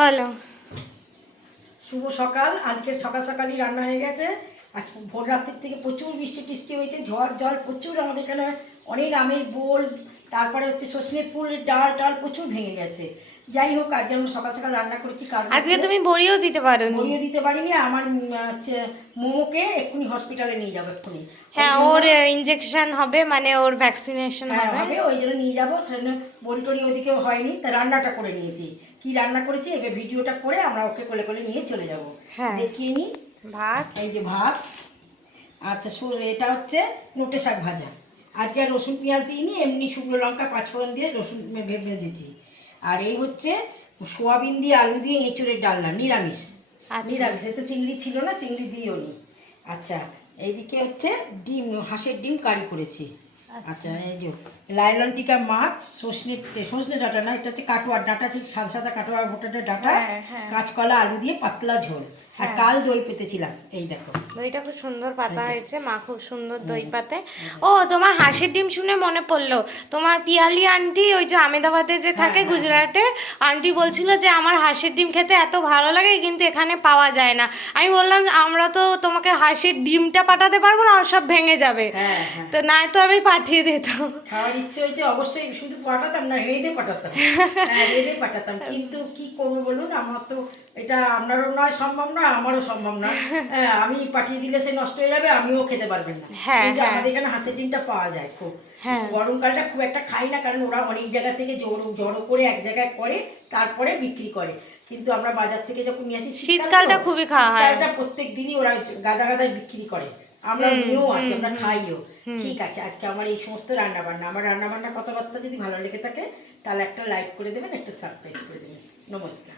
বলো। শুভ সকাল। আজকে সকাল সকালই রান্না হয়ে গেছে। আজ ভোর রাত্রির থেকে প্রচুর বৃষ্টি টিষ্টি হয়েছে, ঝড় জল প্রচুর। আমাদের এখানে অনেক আমের বোল, তারপরে হচ্ছে সজনে ফুলের ডাল টাল প্রচুর ভেঙে গেছে। যাই হোক, আজকে আমি সকাল সকাল রান্না করেছি। আজকে তুমি বড়িও দিতে পারো। বড়িও দিতে পারিনি। আমার হচ্ছে মোমোকে এক্ষুনি হসপিটালে নিয়ে যাবো এক্ষুনি। হ্যাঁ, ওর ইনজেকশন হবে, মানে ওর ভ্যাকসিনেশন হবে। ওই জন্য নিয়ে যাবো। সেজন্য বড়ি টড়ি ওদিকেও হয়নি, তা রান্নাটা করে নিয়েছি। কি রান্না করেছি এবার ভিডিওটা করে আমরা ওকে কোলে কোলে নিয়ে চলে যাবো। হ্যাঁ, দেখিয়ে নিই। ভাত, এই যে ভাত। আচ্ছা, এটা হচ্ছে নোটে শাক ভাজা। আজকে আর রসুন পেঁয়াজ দিইনি, এমনি শুকনো লঙ্কা পাঁচফোড়ন দিয়ে রসুন ভেজেছি। আর এই হচ্ছে সোয়াবিন দিয়ে আলু দিয়ে এঁচুড়ের ডালনা, নিরামিষ। নিরামিষ, এতে চিংড়ি ছিল না, চিংড়ি দিয়েও নি। আচ্ছা, এইদিকে হচ্ছে ডিম, হাঁসের ডিম কারি করেছি। আচ্ছা, এই যে লাইলন টিকা মাছ, সজনে ডাঁটা না, এটা হচ্ছে কাটোয়ার ডাঁটা, সাদা সাদা কাটোয়ার ভোটার ডাঁটা, কাঁচকলা আলু দিয়ে পাতলা ঝোল। আর কাল দই পেতেছিলাম, এই দেখো দইটা খুব সুন্দর পাতা হয়েছে, মা খুব সুন্দর দই পাতে। ও, তোমার হাঁসের ডিম শুনে মনে পড়লো, তোমার পিয়ালি আন্টি ওই যে আমেদাবাদে যে থাকে গুজরাটে, আন্টি বলছিল যে আমার হাঁসের ডিম খেতে এত ভালো লাগে, কিন্তু এখানে পাওয়া যায় না। আমি বললাম আমরা তো তোমাকে হাঁসের ডিমটা পাঠাতে পারবো না, সব ভেঙে যাবে, তো নাই তো আমি পাঠিয়ে দিতাম। খাওয়ার ইচ্ছে হয়েছে অবশ্যই, শুধু পাঠাতাম না, রেঁধে পাঠাতাম। রেঁধে পাঠাতাম, কিন্তু কি করবো বলুন, আমার তো এটা আপনারও নয় সম্ভব না, আমারও সম্ভব না। আমি পাঠিয়ে দিলে সে নষ্ট হয়ে যাবে, আমিও খেতে পারবেন না। কিন্তু আমাদের এখানে হাঁসের ডিমটা পাওয়া যায় খুব। গরমকালটা খুব একটা খাই না, কারণ ওরা অনেক জায়গা থেকে জড়ো করে এক জায়গায় করে, তারপরে বিক্রি করে। কিন্তু আমরা বাজার থেকে যখন নিয়ে আসি, শীতকালটা খুবই খাওয়া হয়, শীতকালটা প্রত্যেক দিনই ওরা গাদা গাদায় বিক্রি করে, আমরা নিয়েও আসি, আমরা খাইও। ঠিক আছে, আজকে আমার এই সমস্ত রান্নাবান্না, আমার রান্নাবান্না কথাবার্তা যদি ভালো লেগে থাকে তাহলে একটা লাইক করে দেবেন, একটা সাবস্ক্রাইব করে দেবেন। নমস্কার।